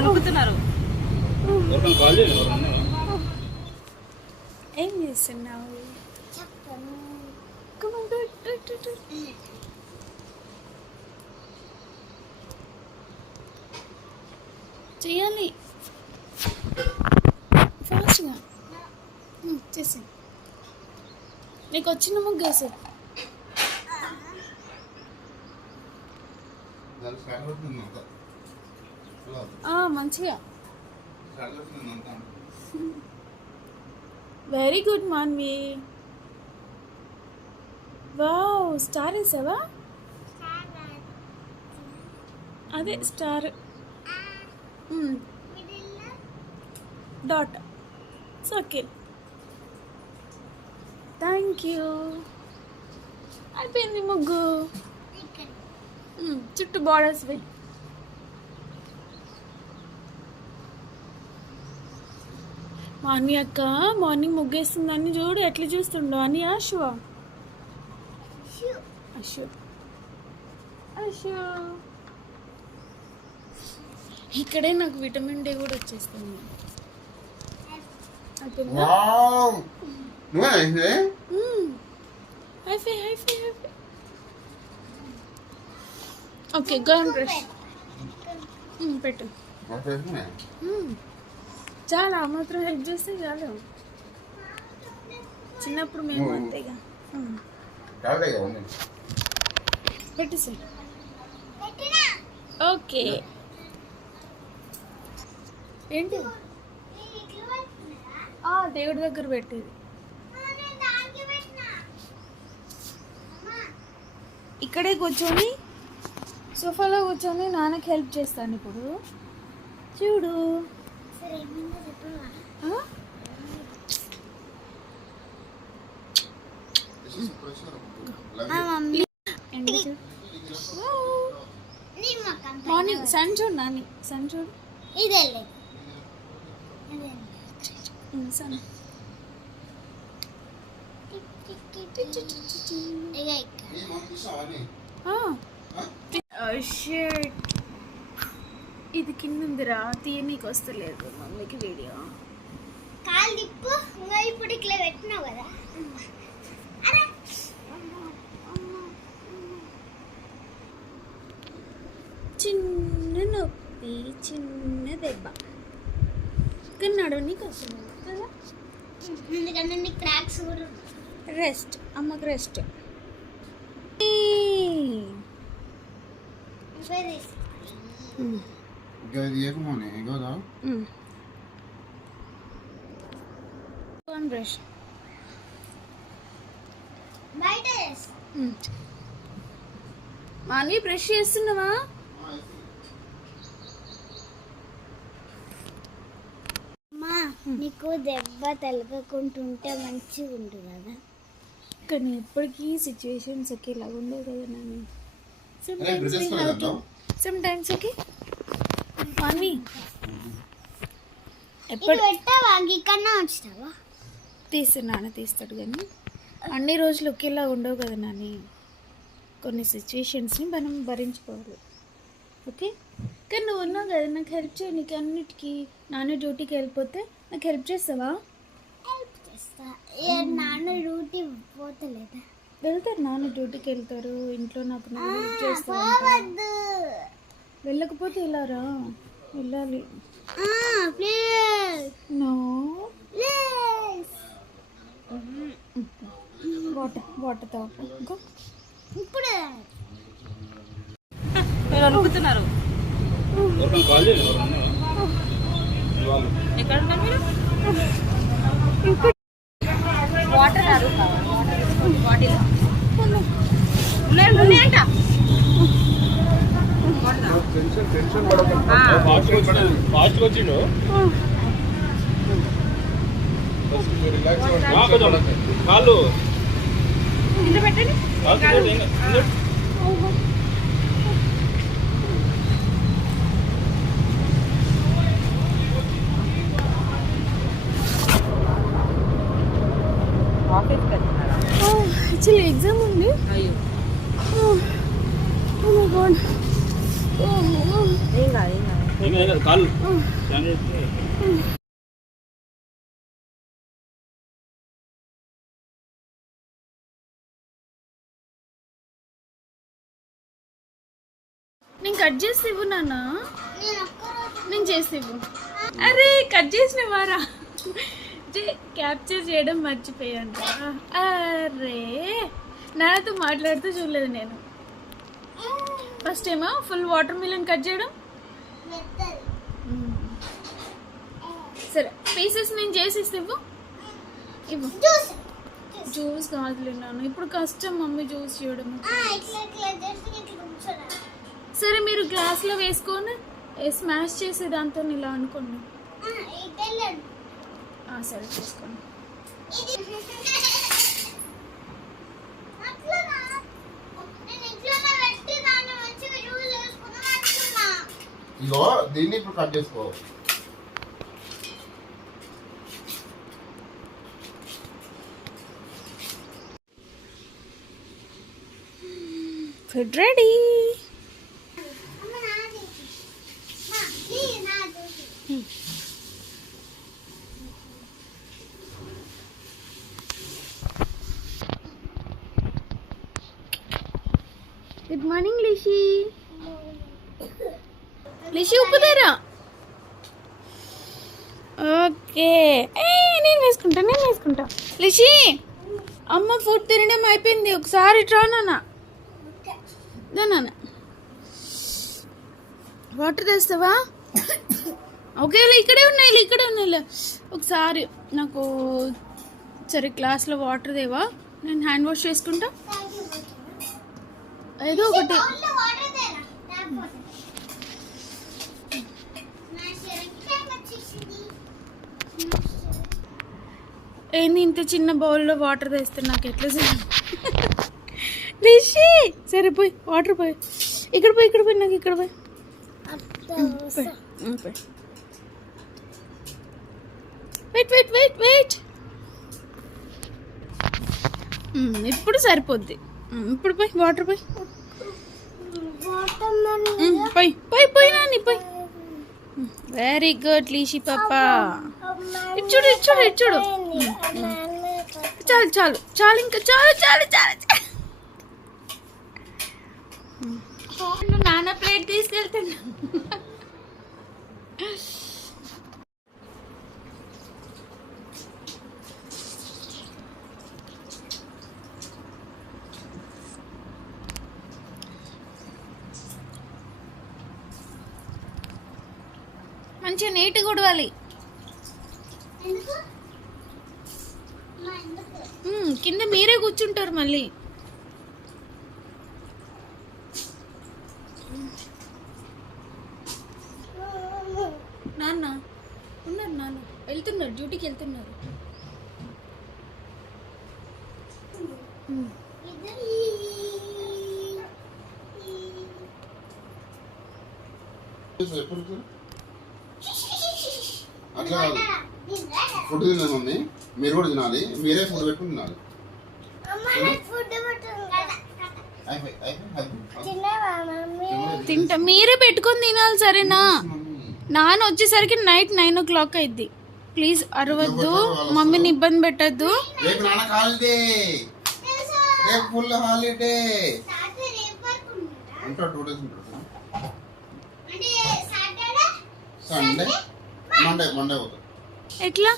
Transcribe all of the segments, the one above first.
అనుకుతున్నారు. ఏం చేస్తున్నావు? చేయాలి ఫాస్ట్గా చేసి నీకు వచ్చిన ముగ్గు వేసే మంచిగా. Very good Manvi. Wow, star వేసావా? అదే star dot circle. Thank you. అయిపోయింది ముగ్గు. చుట్టూ బార్డర్స్ పెట్టి మాన్వి అక్క మార్నింగ్ ముగ్గేస్తుందని చూడు ఎట్లా చూస్తుండో అని. అశు అశు అశు ఇక్కడే నాకు విటమిన్ డి కూడా వచ్చేస్తుంది. ఓకే గో అండ్ బ్రష్ పెట్టు. చాలా మాత్రం హెల్ప్ చేస్తే చాలు. చిన్నప్పుడు మేము అంతేగా. పెట్టు సార్. ఓకే ఏంటి దేవుడి దగ్గర పెట్టేది. ఇక్కడే కూర్చొని సోఫాలో కూర్చొని నాన్నకి హెల్ప్ చేస్తాను ఇప్పుడు. చూడు మార్నింగ్ సన్ చూడు నాని, సన్ చూడు. సన్ ఇది కింద ఉందిరా, తీయనీకి వస్తలేదు మమ్మీకి వీడియో. కాలు తిప్పు. ఇప్పుడు ఇట్లా పెట్టినావు కదా. చిన్న నొప్పి, చిన్న దెబ్బ, కానీ నడవనీకి వస్తుంది కదా. ఎందుకంటే నీ క్రాక్స్ కూడా రెస్ట్, అమ్మకి రెస్ట్. బ్రష్ మాన్వి బ్రష్ చేస్తున్నావా? నీకు దెబ్బ తలగకుంటుంటే మంచిగా ఉంటుంది కదా. కానీ ఎప్పటికీ సిచ్యువేషన్స్ ఓకే ఇలాగ ఉండవు కదా నాని. సమ్టైమ్స్ ఓకే మాన్వి ఎప్పుడు కన్నా వచ్చినావా నాన్న తీస్తాడు, కానీ అన్ని రోజులు ఒకేలా ఉండవు కదా నాని. కొన్ని సిచ్యువేషన్స్ని మనం భరించుకోవాలి. ఓకే కానీ నువ్వు ఉన్నావు కదా నాకు హెల్ప్ చేయి. నీకు అన్నిటికీ నాన్న డ్యూటీకి వెళ్ళిపోతే నాకు హెల్ప్ చేస్తావా? హెల్ప్ చేస్తా. నాన్న డ్యూటీ పోతలేదా? వెళ్తారు, నాన్న డ్యూటీకి వెళ్తారు. ఇంట్లో నాకు హెల్ప్ చేస్తా. వెళ్ళకపోతే వెళ్ళారా? వెళ్ళాలి. నో వాటర్ తాగు. ఇప్పుడు మీరు అనుకుతున్నారు. ఎక్కడ ఉన్నారు మీరు? వాటర్ బాటిల్ ఉన్నాయంట. కాళ్ళు ఇంత పెట్టండి. యాక్చువల్లీ ఎగ్జామ్ ఉంది. అయ్యో ఓ మై గాడ్. ఏం కాదు ఏం కాదు. కాలు నేను కట్ చేసి ఇవ్వు నాన్న, నేను ఒక్కరోజు నేను చేసి ఇవ్వు. అరే కట్ చేసినవారా, క్యాప్చర్ చేయడం మర్చిపోయాను. అరే నాన్నతో మాట్లాడుతూ చూడలేదు నేను. ఫస్ట్ ఏమో ఫుల్ వాటర్ మిలన్ కట్ చేయడం. మెత్తది. సరే పీసెస్ నేను చేసి ఇస్తే ఇవ్వు. ఇవ్వు. జ్యూస్. జ్యూస్ కాదులే నాన్న, ఇప్పుడు కష్టం మమ్మీ జ్యూస్ చేయడం. ఇట్లా ఇట్లా జస్ట్ ఇట్లా కూర్చోరా. సరే మీరు గ్లాస్లో వేసుకొని స్మాష్ చేసే దాంతో ఇలా అనుకోండి. ఇటు వెళ్ళండి. సరే చేసుకోండి. ఇది అట్లనా? నేను ఇట్లనే పెట్టి దాన్ని మంచిగా యూజ్ చేసుకుందాం అనుకున్నా. ఇగో దీన్ని ఇప్పుడు కట్ చేసుకో. Food ready. అమ్మ నాది. మా ప్లీజ్ నాది. Good morning Lishi. లిషి ఉప్పుదేరా. ఓకే నేను వేసుకుంటా. లిషి అమ్మ ఫుడ్ తినడం అయిపోయింది, ఒకసారి ట్రా నాన్న. నాన్న వాటర్ తెస్తావా? ఓకే ఇక్కడే ఉన్నాయి. ఒకసారి నాకు సరే గ్లాస్లో వాటర్ దేవా, నేను హ్యాండ్ వాష్ చేసుకుంటా. ఏదో ఒకటి. బౌల్లో వాటర్ దేరా. Tap water. నా షర్ట్ వచ్చేసింది. ఏంది ఇంత చిన్న బౌల్లో వాటర్ తెస్తే నాకు ఎట్లా రిషి? సరే పోయి వాటర్ పోయి, ఇక్కడ పోయి నాకు ఇక్కడ పోయి. వెయిట్. ఇప్పుడు సరిపోద్ది. ఇప్పుడు పోయి వాటర్ పోయి. పోయి నాని పోయి. వెరీ గుడ్ లీషి పాపా. ఇచ్చుడు. చాలు ఇంకా చాలు. నాన్న ప్లేట్ తీసుకెళ్తున్నా. మంచిగా నీట్గా ఉడవాలి. ఎందుకు? మా ఎందుకు? కింద మీరే కూర్చుంటారు మళ్ళీ. నాన్న ఉన్నారు, వెళ్తున్నారు, డ్యూటీకి వెళ్తున్నారు. అట్లా కాదు, ఫుడ్ తినాలి మమ్మీ, మీరు కూడా తినాలి, మీరే ఫుడ్ పెట్టుకుని తినాలి. తింటా, మీరే పెట్టుకొని తినాలి సరేనా? నాన్న వచ్చేసరికి నైట్ 9 o'clock అయింది. ప్లీజ్ అరవద్దు, మమ్మీని ఇబ్బంది పెట్టద్దు. రేపు నాన్న హాలిడే, రేపు ఫుల్ హాలిడే ఉంటా. 2 days ఉంటాడు. సండే మండే పోతాడు. ఎట్లా?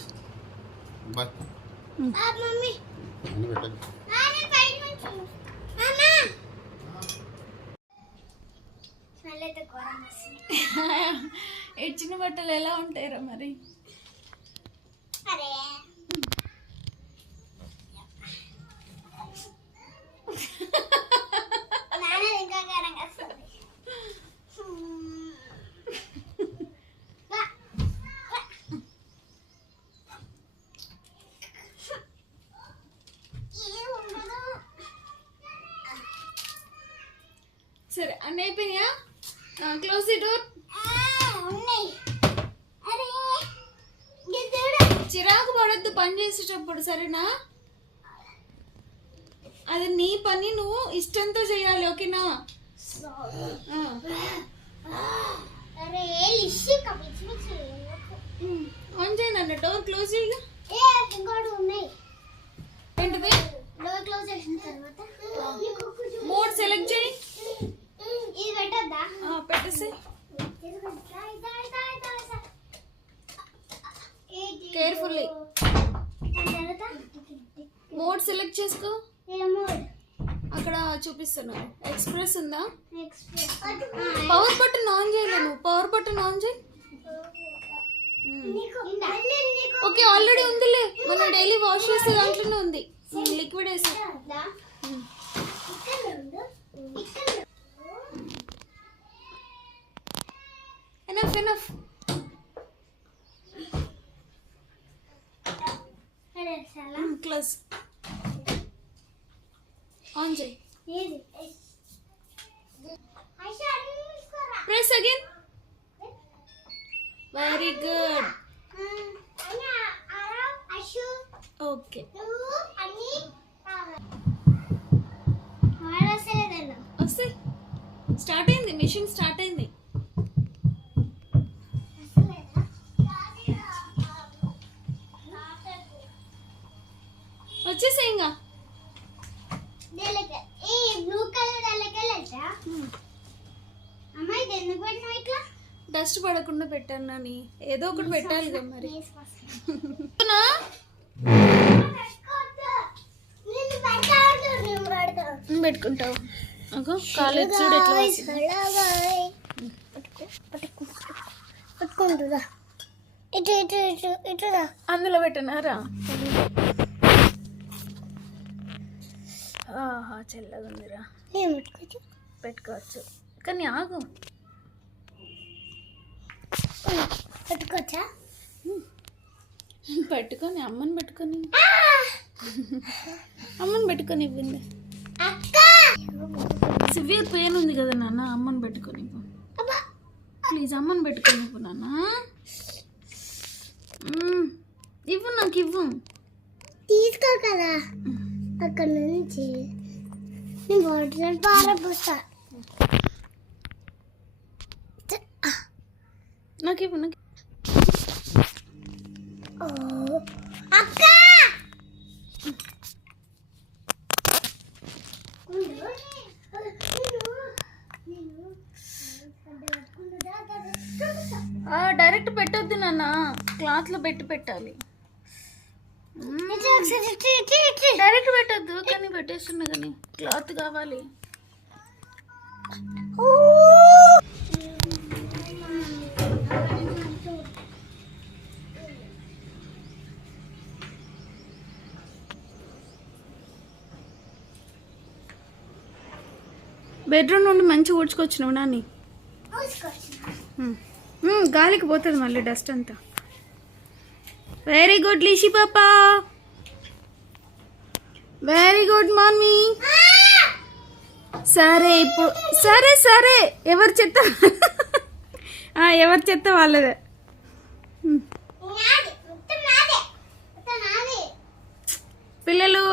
బాయ్ మమ్మీ అన్ని పెట్టండి. ఇచ్చిన బట్టలు ఎలా ఉంటాయిరా మరి? అరే నాన్న ఇంకా కారంగా వస్తుంది. సరే అన్నీ అయిపోయినాయా? Close the door. ఉన్నాయి. అరే చిరాకు పడొద్దు పని చేసేటప్పుడు సరేనా? అది నీ పని, నువ్వు ఇష్టంతో చేయాలి ఓకేనా? अरे लिशी का बीच में ఆన్ చేయి నాన్న, డోర్ క్లోజ్ చేయగా. ఏ ఇంకోటి ఉన్నాయి. ఏంటిది? డోర్ క్లోజ్ చేసిన తర్వాత మోడ్ సెలెక్ట్ చేయి. ఇది పెట్టొద్దా? పెట్టేసి కేర్ఫుల్లీ మోడ్ సెలెక్ట్ చేసుకో. అక్కడ చూపిస్తున్నా ఎక్స్ప్రెస్ ఉందా? పవర్ బటన్ ఆన్ చేయలేను. పవర్ బటన్ ఆన్ చేయి. ఓకే ఆల్రెడీ ఉందిలే, మనం డైలీ వాష్ చేసే దాంట్లోనే ఉంది. లిక్విడ్ వేసి ఎనఫ్ ఎనఫ్. క్లోజ్ ఆన్ చేయి. Press again. Very good. Okay వస్తాయి. స్టార్ట్ అయింది, మిషన్ స్టార్ట్ అయింది. వచ్చేసాయి ఇంకా. బ్లూ కలర్ అలాగే అమ్మాయి ఎందుకు పెట్టినా ఇట్లా? డస్ట్ పడకుండా పెట్టాను నాని, ఏదో ఒకటి పెట్టాలి కదా మరి. పెట్టుకుంటావు కాలేజ్ చూడు ఎట్లా పట్టుకుంటుందా? ఇటు ఇటు ఇటు ఇటురా. అందులో పెట్టినారా? ఆహా చల్లగా ఉందిరా. నేను పెట్టుకోవచ్చు. పెట్టుకోవచ్చు కానీ ఆగు. పెట్టుకోవచ్చా? పెట్టుకొని అమ్మని పెట్టుకొని అమ్మని పెట్టుకొని ఇవ్వండి. సివియర్ పెయిన్ ఉంది కదా నాన్న, అమ్మని పెట్టుకొని ప్లీజ్. అమ్మని పెట్టుకొని ఇవ్వు నాన్న. ఇవ్వు నాకు ఇవ్వు. తీసుకో కదా అక్కడ నుంచి. నేను వాటర్ పారపోస్తా. నాకు ఇవ్వు నాకు. అక్క డైరెక్ట్ పెట్టొద్దు నాన్న, క్లాత్ లో పెట్టి పెట్టాలి. డైరెక్ట్ పెట్టొద్దు కానీ పెట్టేస్తున్నా కానీ క్లాత్ కావాలి. బెడ్రూమ్ నుండి మంచిగా ఊడ్చుకొచ్చినావు నాని. గాలికి పోతుంది మళ్ళీ డస్ట్ అంతా. వెరీ గుడ్ లిషి పాపా, వెరీ గుడ్ మమ్మీ. సరే ఇప్పుడు సరే సరే ఎవరి చెత్త ఎవరి చెత్త వాళ్ళదే. పిల్లలు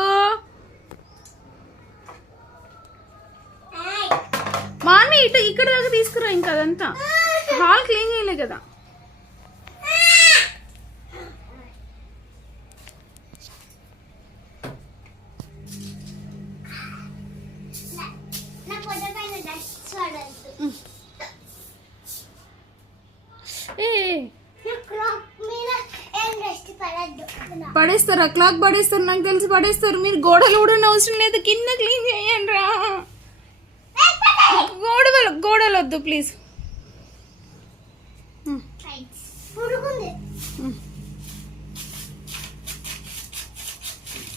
మామీ ఇటు ఇక్కడ దాకా తీసుకురా. ఇంకా అదంతా హాల్ క్లీన్ చేయలే కదా. పడేస్తారా? క్లాక్ పడేస్తారు, నాకు తెలిసి పడేస్తారు. మీరు గోడలు కూడా అవసరం లేదు, కింద క్లీన్ చేయండి రా. గోడలు వద్దు ప్లీజ్.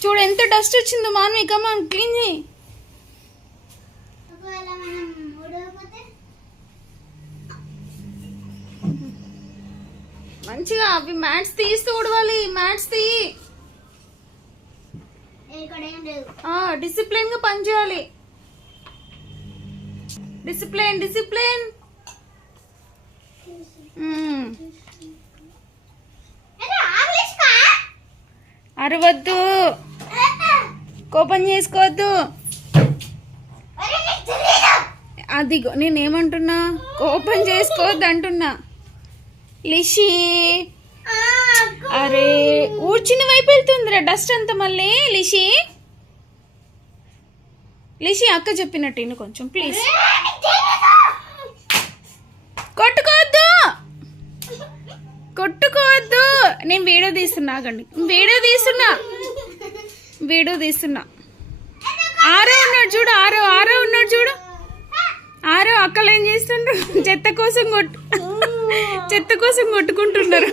చూడు ఎంత డస్ట్ వచ్చిందో మానవి. కమాన్ క్లీన్ చేయి. మంచిగా అవి మ్యాట్స్ తీస్తూ ఉడవాలి. మ్యాట్స్ తీ. డిసిప్లిన్ గా పని చేయాలి. Discipline discipline. అరవద్దు, కోపం చేసుకోవద్దు. అదిగో నేనేమంటున్నా, ఓపెన్ చేసుకోవద్దు అంటున్నా. లిషి అరే ఊడ్చిన వైపు వెళ్తుందిరా డస్ట్ అంతా మళ్ళీ. లిషి లిషి అక్క చెప్పినట్టు ఇನ್ನು కొంచెం ప్లీజ్. కొట్టుకోవద్దు కొట్టుకోవద్దు. నేను వీడియో తీస్తున్నా, ఆగండి. వీడియో తీస్తున్నా. ఆరో ఉన్నాడు చూడు, ఆరో ఉన్నాడు చూడు. ఆరో అక్కలు ఏం చేస్తుండ్రు, చెత్త కోసం కొట్టుకుంటున్నారు.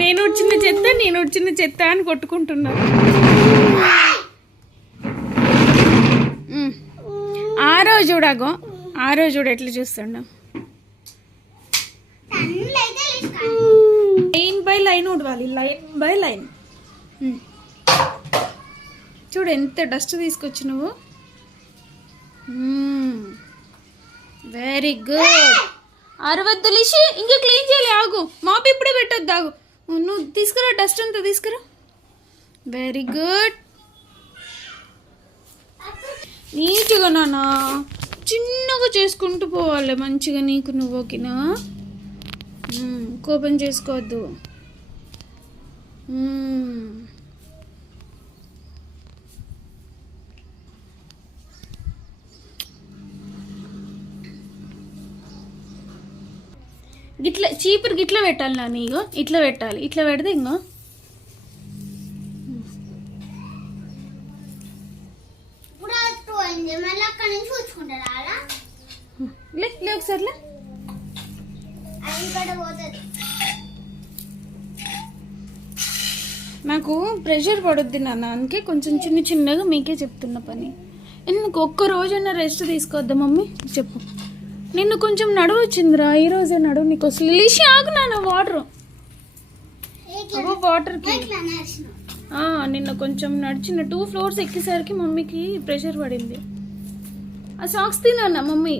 నేను వచ్చిన చెత్త అని కొట్టుకుంటున్నారు. ఆరో చూడాగో, ఆరో చూడు ఎట్లా చూస్తుండ. లైన్ బై లైన్ ఉడవాలి, లైన్ బై లైన్. చూడు ఎంత డస్ట్ తీసుకొచ్చి నువ్వు. Very good. అరవద్దు లిషి, ఇంకా క్లీన్ చేయాలి. ఆగు, మాప్ ఇప్పుడే పెట్టొద్దు, ఆగు. నువ్వు తీసుకురా, డస్ట్ అంతా తీసుకురా. Very good. నీట్గా నాన్న చిన్నగా చేసుకుంటూ పోవాలి మంచిగా. నీకు నువ్వు ఓకేనా? కోపం చేసుకోవద్దు. గిట్లా చీపురు గిట్లా పెట్టాలి నాన్న. ఇగో ఇట్లా పెట్టాలి, ఇట్లా పెడితే ఇంకో లే ఒకసారిలే. నాకు ప్రెషర్ పడుద్ది నాన్న, అందుకే కొంచెం చిన్నగా మీకే చెప్తున్న పని. ఎందుకు ఒక్క రోజైనా రెస్ట్ తీసుకోవద్దా మమ్మీ చెప్పు. నిన్ను కొంచెం నడువు వచ్చిందిరా, ఈ రోజే నడువు నీకు వస్తుంది. లిషి ఆగు నాన్న, వాటర్కి నిన్న కొంచెం నడిచిన 2 floors ఎక్కేసరికి మమ్మీకి ప్రెషర్ పడింది. ఆ సాక్స్ తిన్నా మమ్మీ.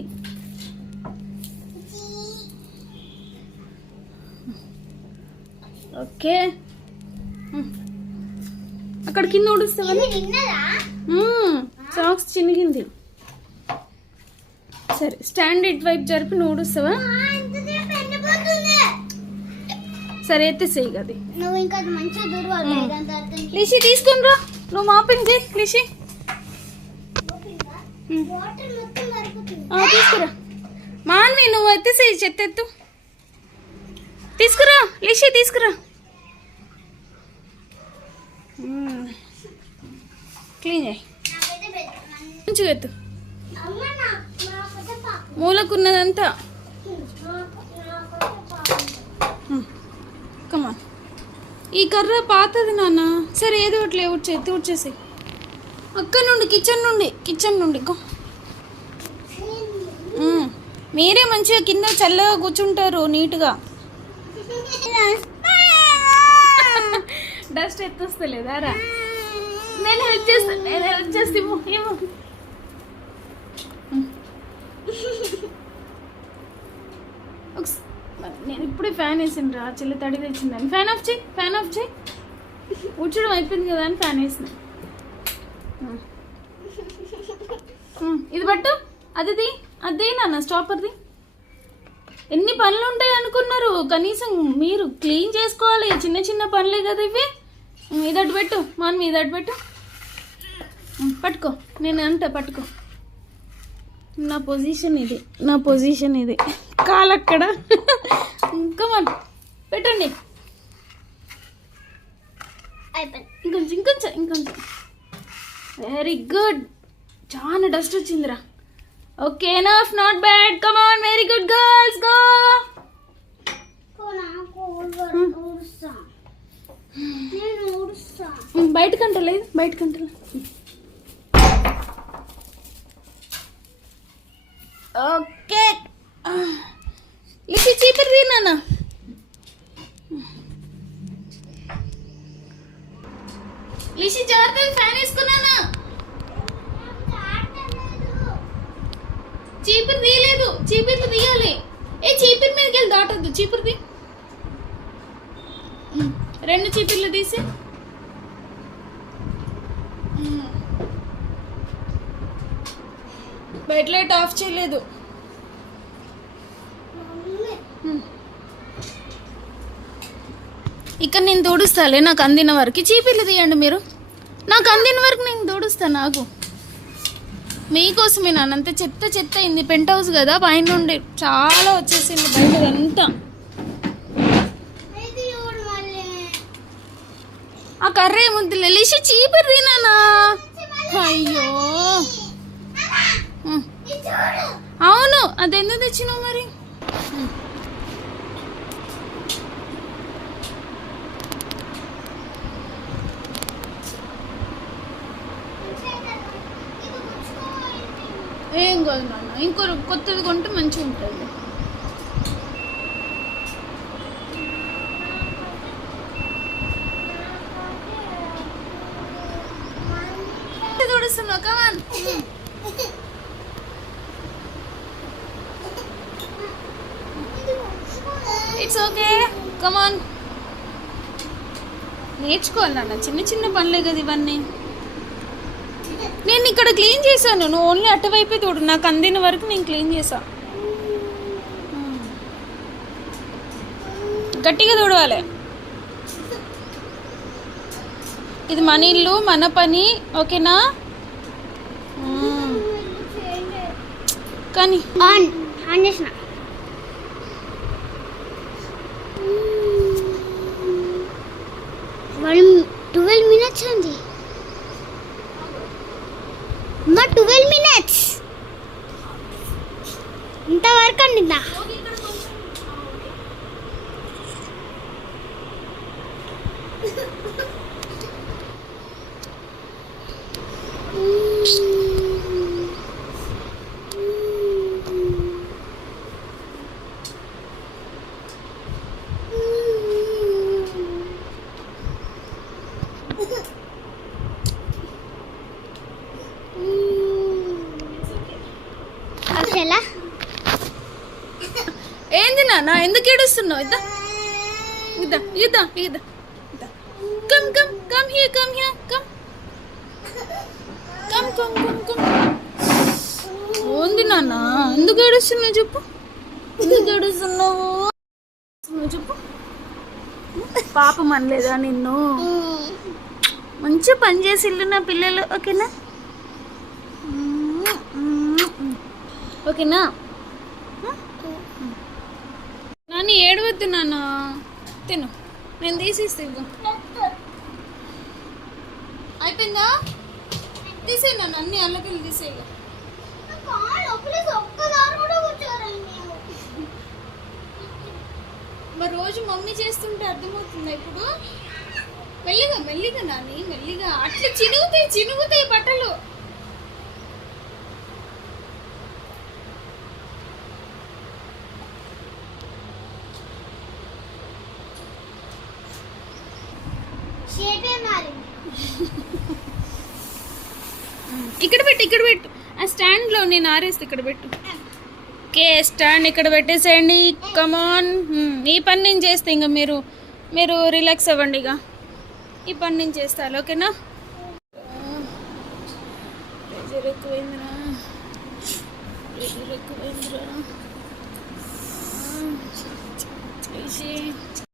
ఓకే అక్కడ కింద ఊడుస్తావా? సాక్స్ చినిగింది. సరే స్టాండ్ ఇట్ వైపు జరిపి నూడుస్తావా? సరే ఎత్తేసేయి అది. లిషి తీసుకుని రా, నువ్వు మాపింగ్ చేయి లిషి. తీసుకురా మాన్వి, నువ్వు ఎత్తేసేయి, చెత్త తీసుకురా లిషి, తీసుకురా. క్లీన్ చేయి మంచిగా ఎత్తు. మూలకున్నదంతా కమా. ఈ కర్ర పాతది నాన్న. సరే ఏదో ఒకటి ఊడ్చేసి అక్కడ నుండి కిచెన్ నుండి మీరే మంచిగా కింద చల్లగా కూర్చుంటారు నీట్గా. డస్ట్ ఎత్తొస్తలేదా రా? నేను హెల్ప్ చేస్తా. ఏమో నేను ఇప్పుడే ఫ్యాన్ వేసాను రా, చెల్లి తడి తెచ్చిందని. ఫ్యాన్ ఆఫ్ చేయి. ఉడ్చడం అయిపోయింది కదా అని ఫ్యాన్ వేసిన. ఇది పట్టు, అదే నాన్న స్టాపర్ది. ఎన్ని పనులు ఉంటాయి అనుకున్నారు? కనీసం మీరు క్లీన్ చేసుకోవాలి. చిన్న పనులే కదా ఇవి. ఇదట్టు పెట్టు మాన్వి, ఇదట్టు పెట్టు. పట్టుకో, నేను అంట పట్టుకో. నా పొజిషన్ ఇది. కాలక్కడ కమాన్ పెట్టండి. ఇంకొంచెం. Very good. చాలా డస్ట్ వచ్చిందిరా. Okay enough, not bad. Come on, very good girls, go. బయటకంటలేదు. ఓకే లిషి చీపురు తిన్నానా? లిషి జాగ్రత్తగా ఫ్యాన్ వేసుకున్నానా? చీపురు తీయలేదు, చీపుర్లు తీయాలి. చీపురు మీదకి వెళ్ళి దాటద్దు. చీపురుది 2 చీపుర్లు తీసి బయట లైట్ ఆఫ్ చేయలేదు. ఇక్కడ నేను తోడుస్తాలే, నాకు అందిన వరకు. చీపిల్లు తీయండి మీరు, నాకు అందిన వరకు నేను తోడుస్తాను. నాకు మీకోసమే నాన్నంత చెత్త చెత్త అయింది. పెంట్ హౌస్ కదా, పైన నుండి చాలా వచ్చేసింది బయట అంతా. ఆ కర్రే ముద్దు లేచి చీపిరి తినానా? అయ్యో అవును, అదెందుకు తెచ్చినావు మరి? ఏం కాదు నాన్న, ఇంకో కొత్తది కొంటే మంచిగా ఉంటుంది. తోడుస్తున్నావు, కమాన్. ఇట్స్ ఓకే, కమాన్. నేర్చుకోవాలి నాన్న, చిన్న చిన్న పనులే కదా ఇవన్నీ. నేను ఇక్కడ క్లీన్ చేశాను, నువ్వు ఓన్లీ అటువైపే తోడు. నాకు అందిన వరకు నేను క్లీన్ చేసా. గట్టిగా తోడవాలి. ఇది మన ఇల్లు, మన పని, ఓకేనా? కానీ ఆన్ చేసిన 12 minutes ఉంది. 12 minutes ఇంతవరకు అండిందా? అక్షలా ఏంది నాన్న, ఎందుకు ఏడుస్తున్నావు? ఇద్దా ఇద్దా ఇద్దా ఇద్దా come come come here, come here, come come come come come. ఓంది నాన్న, ఎందుకు ఏడుస్తున్నావు చెప్పు? ఎందుకు ఏడుస్తున్నావు చెప్పు? పాపం అనలేదా నిన్ను? మంచిగా పని చేసి ఇల్లు నా పిల్లలు, ఓకేనా? ఓకేనా? నాన్న ఏడవద్దు నాన్న, తిను, నేను తీసిస్తే. అయిపోయిందా? తీసేయి నాన్న, అన్ని అల్లకెళ్ళి తీసేయి. మరి రోజు మమ్మీ చేస్తుంటే అర్థమవుతుందా ఇప్పుడు? మెల్లిగా మెల్లిగా నాని, మెల్లిగా. అట్లా చినుగుతాయి బట్టలు. ఇక్కడ పెట్టు, ఆ స్టాండ్లో నేను ఆరేస్తే ఇక్కడ పెట్టు. ఓకే, స్టాండ్ ఇక్కడ పెట్టేసేయండి. కమాన్, ఈ పని నేను చేస్తే ఇంకా మీరు రిలాక్స్ అవ్వండి. ఇక ఈ పని నేను చేస్తాను, ఓకేనా? ప్రెజర్ ఎక్కువైందిరా.